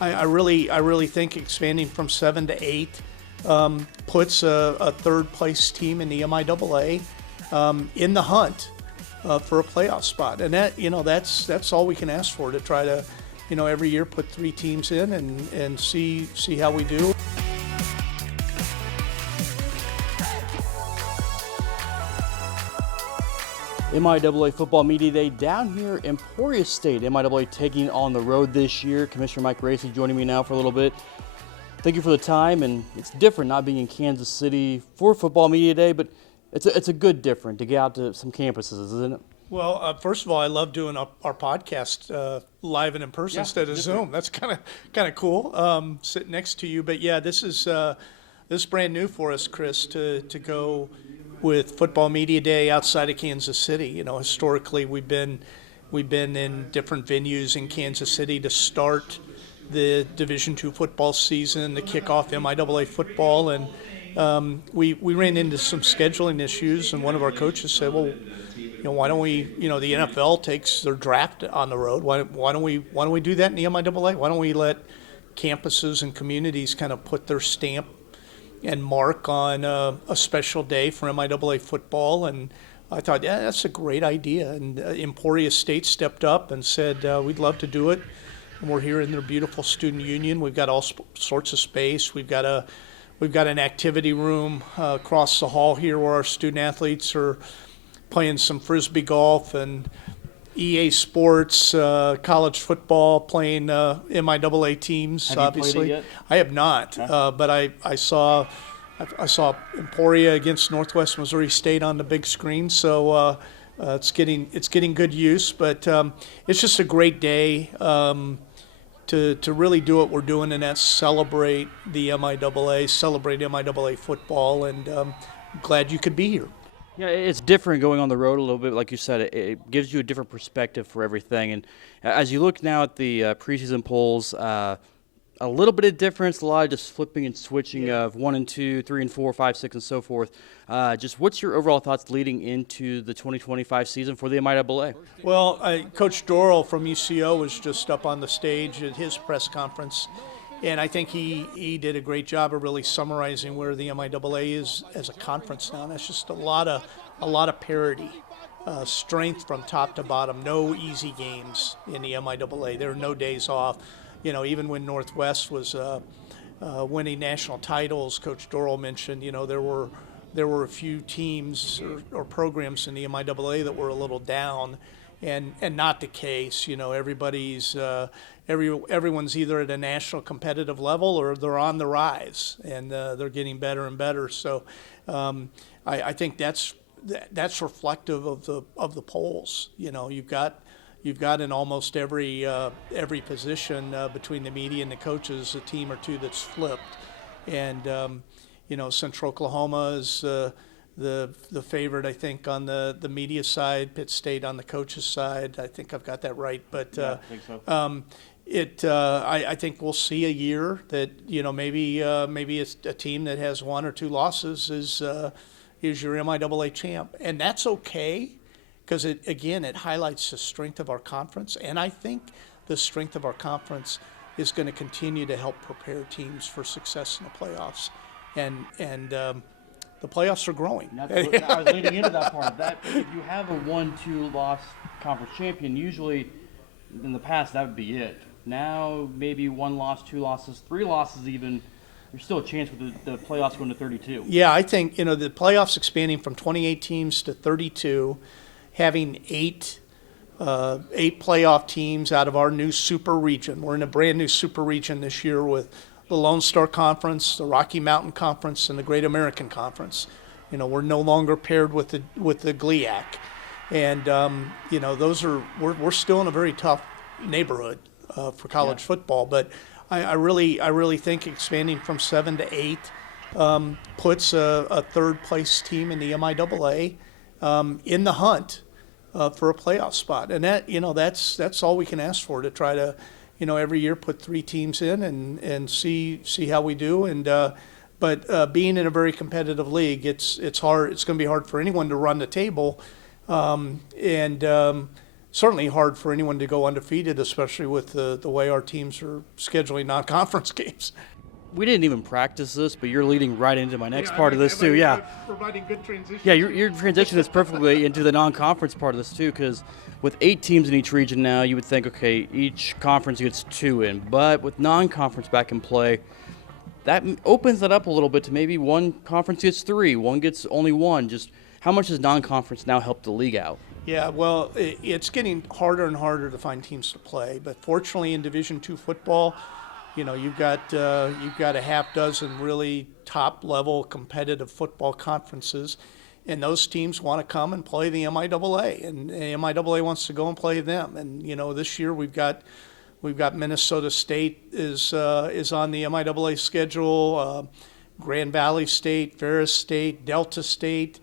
I really think expanding from 7 to 8 puts a third place team in the MIAA in the hunt for a playoff spot, and that's all we can ask for, to try to every year put 3 teams in and see how we do. MIAA Football Media Day down here in Emporia State. MIAA taking on the road this year. Commissioner Mike Racy joining me now for a little bit. Thank you for the time, and it's different not being in Kansas City for Football Media Day, but it's a good different to get out to some campuses, isn't it? Well, first of all, I love doing our podcast live and in person instead of Zoom. That's kind of cool, sitting next to you. But yeah, this is brand new for us, Chris, to go with Football Media Day outside of Kansas City. Historically we've been in different venues in Kansas City to start the Division II football season, to kick off MIAA football, and we ran into some scheduling issues, and one of our coaches said, well, why don't we, the NFL takes their draft on the road. Why don't we do that in the MIAA? Why don't we let campuses and communities kind of put their stamp and mark on a special day for MIAA football? And I thought, yeah, that's a great idea. And Emporia State stepped up and said, we'd love to do it. And we're here in their beautiful student union. We've got all sorts of space. We've got an activity room across the hall here where our student athletes are playing some frisbee golf and EA Sports, college football, playing MIAA teams. Have you obviously, played it yet? I have not, but I saw Emporia against Northwest Missouri State on the big screen, so it's getting good use. But it's just a great day to really do what we're doing, and that's celebrate the MIAA, celebrate MIAA football, and I'm glad you could be here. Yeah, it's different going on the road a little bit. Like you said, it gives you a different perspective for everything. And as you look now at the preseason polls, a little bit of difference, a lot of just flipping and switching of 1 and 2, 3 and 4, 5, 6, and so forth. Just what's your overall thoughts leading into the 2025 season for the MIAA? Well, Coach Dorrell from UCO was just up on the stage at his press conference, and I think he did a great job of really summarizing where the MIAA is as a conference now. And that's just a lot of parity, strength from top to bottom. No easy games in the MIAA. There are no days off. Even when Northwest was winning national titles, Coach Dorrell mentioned, there were a few teams or programs in the MIAA that were a little down, and not the case. Everyone's either at a national competitive level or they're on the rise, and they're getting better and better. So I think that's reflective of the polls. You've got in almost every position between the media and the coaches a team or two that's flipped, and Central Oklahoma is the favorite, I think, on the media side. Pitt State on the coaches side. I think I've got that right, but I think so. I think we'll see a year that maybe it's a team that has 1 or 2 losses is your MIAA champ, and that's okay, because it highlights the strength of our conference, and I think the strength of our conference is going to continue to help prepare teams for success in the playoffs, and the playoffs are growing. I was leading into that part. That if you have a 1-2 loss conference champion, usually in the past that would be it. Now maybe 1 loss, 2 losses, 3 losses even. There's still a chance with the playoffs going to 32. Yeah, I think the playoffs expanding from 28 teams to 32, having 8 playoff teams out of our new super region. We're in a brand new super region this year with the Lone Star Conference, the Rocky Mountain Conference, and the Great American Conference. We're no longer paired with the GLIAC, and we're still in a very tough neighborhood for college football. But I really think expanding from 7 to 8 puts a third place team in the MIAA in the hunt for a playoff spot, and that's all we can ask for, to try to every year put 3 teams in and see how we do. And but being in a very competitive league, it's hard. It's going to be hard for anyone to run the table, and certainly hard for anyone to go undefeated, especially with the way our teams are scheduling non-conference games. We didn't even practice this, but you're leading right into my next part of this too. Providing good transition. Yeah, you're transitioning this perfectly into the non-conference part of this too, because with 8 teams in each region now, you would think, okay, each conference gets 2 in. But with non-conference back in play, that opens it up a little bit to maybe one conference gets 3, one gets only 1. Just how much does non-conference now help the league out? Yeah, well, it's getting harder and harder to find teams to play. But fortunately, in Division II football, you've got a half dozen really top-level competitive football conferences, and those teams want to come and play the MIAA, and the MIAA wants to go and play them. And this year we've got Minnesota State is on the MIAA schedule, Grand Valley State, Ferris State, Delta State,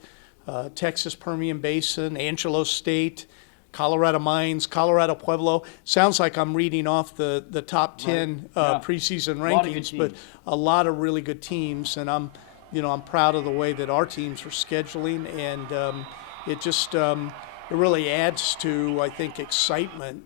Texas Permian Basin, Angelo State, Colorado Mines, Colorado Pueblo. Sounds like I'm reading off the top 10 preseason rankings, but a lot of really good teams, and I'm proud of the way that our teams are scheduling, and it really adds to, I think, excitement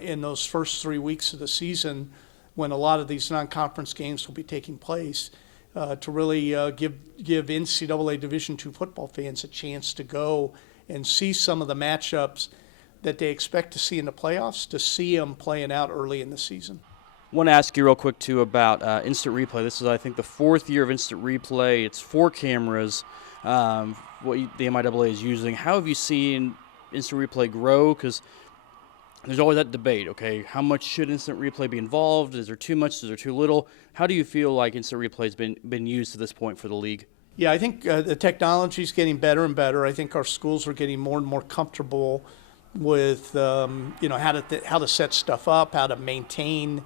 in those first 3 weeks of the season when a lot of these non-conference games will be taking place, to really give NCAA Division II football fans a chance to go and see some of the matchups that they expect to see in the playoffs, to see them playing out early in the season. I want to ask you real quick, too, about instant replay. This is, I think, the 4th year of instant replay. It's 4 cameras, the MIAA is using. How have you seen instant replay grow? Because there's always that debate, okay, how much should instant replay be involved? Is there too much? Is there too little? How do you feel like instant replay has been used to this point for the league? Yeah, I think the technology is getting better and better. I think our schools are getting more and more comfortable with how to set stuff up, how to maintain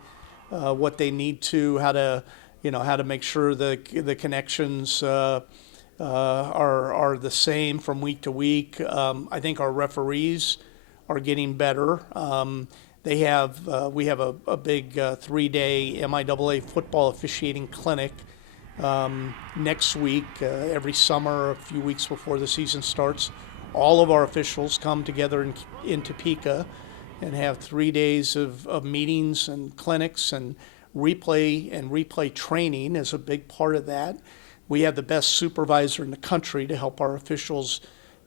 what they need to, how to make sure the connections are the same from week to week. I think our referees are getting better. We have a big 3-day MIAA football officiating clinic next week, every summer, a few weeks before the season starts. All of our officials come together in Topeka and have 3 days of meetings and clinics, and replay training is a big part of that. We have the best supervisor in the country to help our officials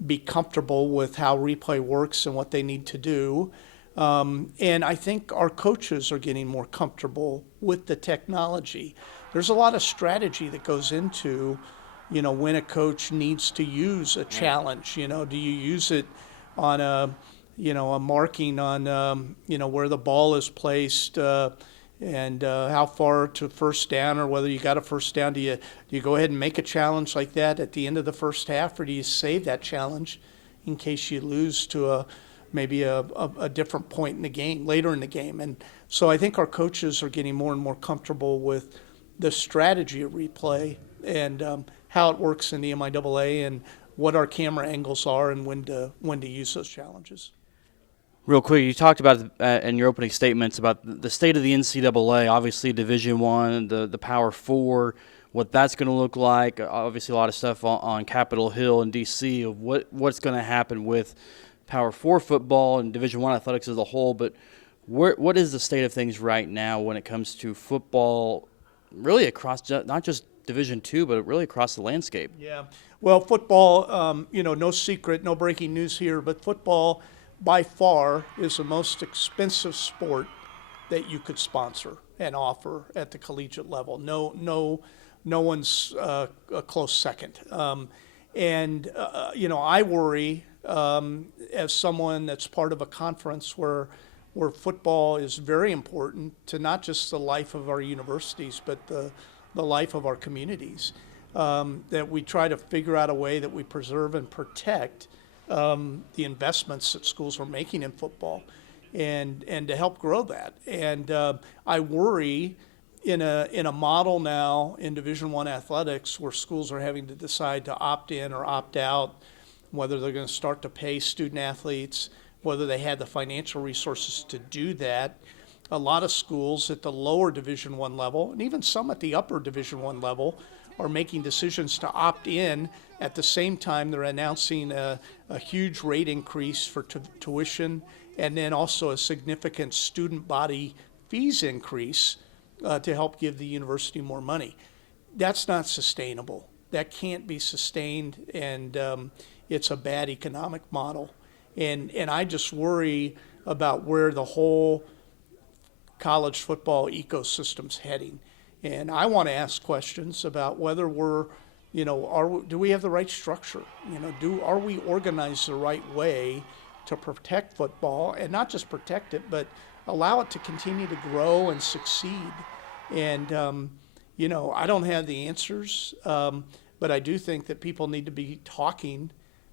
be comfortable with how replay works and what they need to do. And I think our coaches are getting more comfortable with the technology. There's a lot of strategy that goes into when a coach needs to use a challenge. Do you use it on a marking on, where the ball is placed, and how far to first down, or whether you got a first down? Do you go ahead and make a challenge like that at the end of the first half, or do you save that challenge in case you lose to maybe a different point in the game, later in the game? And so I think our coaches are getting more and more comfortable with the strategy of replay and how it works in the MIAA, and what our camera angles are, and when to use those challenges. Real quick, you talked about in your opening statements about the state of the NCAA, obviously Division I, the Power 4, what that's going to look like. Obviously a lot of stuff on Capitol Hill in D.C. of what's going to happen with Power 4 football and Division I athletics as a whole. But what is the state of things right now when it comes to football, really across not just Division II, but really across the landscape? Yeah, well, football, no secret, no breaking news here, but football by far is the most expensive sport that you could sponsor and offer at the collegiate level. No one's a close second. I worry as someone that's part of a conference where football is very important to not just the life of our universities, but the life of our communities, that we try to figure out a way that we preserve and protect the investments that schools are making in football, and to help grow that. And I worry in a model now in Division I athletics where schools are having to decide to opt in or opt out, whether they're going to start to pay student athletes, whether they had the financial resources to do that. A lot of schools at the lower Division I level, and even some at the upper Division I level, are making decisions to opt in. At the same time, they're announcing a huge rate increase for tuition and then also a significant student body fees increase to help give the university more money. That's not sustainable. That can't be sustained, and it's a bad economic model. And I just worry about where the whole college football ecosystem's heading. And I want to ask questions about whether we're, do we have the right structure? Are we organized the right way to protect football, and not just protect it, but allow it to continue to grow and succeed? And, I don't have the answers, but I do think that people need to be talking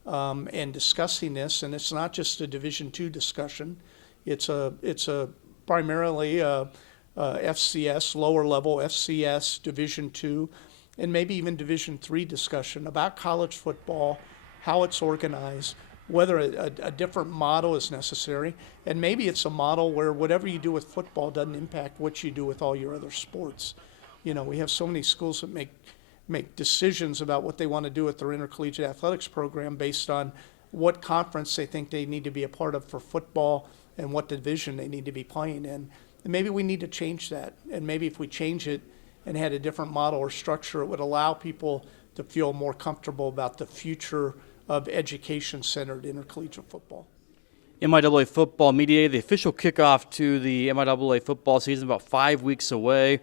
and discussing this. And it's not just a Division II discussion. It's a primarily FCS, lower level FCS, Division II, and maybe even Division III discussion about college football, how it's organized, whether a different model is necessary, and maybe it's a model where whatever you do with football doesn't impact what you do with all your other sports. We have so many schools that make decisions about what they want to do with their intercollegiate athletics program based on what conference they think they need to be a part of for football and what division they need to be playing in. And maybe we need to change that. And maybe if we change it and had a different model or structure, it would allow people to feel more comfortable about the future of education-centered intercollegiate football. MIAA Football Media, the official kickoff to the MIAA football season, about 5 weeks away.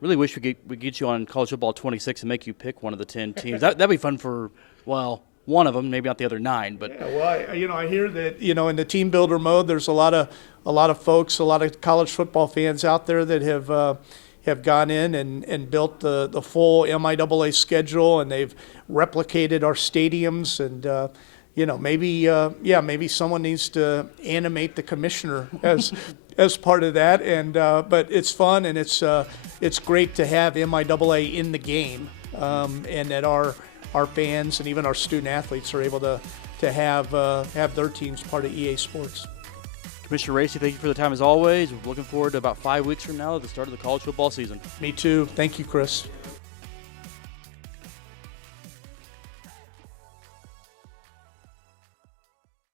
Really wish we could get you on College Football 26 and make you pick one of the 10 teams. That'd be fun for, one of them, maybe not the other 9. But yeah, well, I hear that in the team builder mode, there's a lot of folks, a lot of college football fans out there that have gone in and built the full MIAA schedule, and they've replicated our stadiums, and maybe someone needs to animate the commissioner as part of that, and but it's fun, and it's great to have MIAA in the game, and that our fans and even our student athletes are able to have their teams part of EA Sports. Commissioner Racy, thank you for the time as always. We're looking forward to about 5 weeks from now at the start of the college football season. Me too. Thank you, Chris.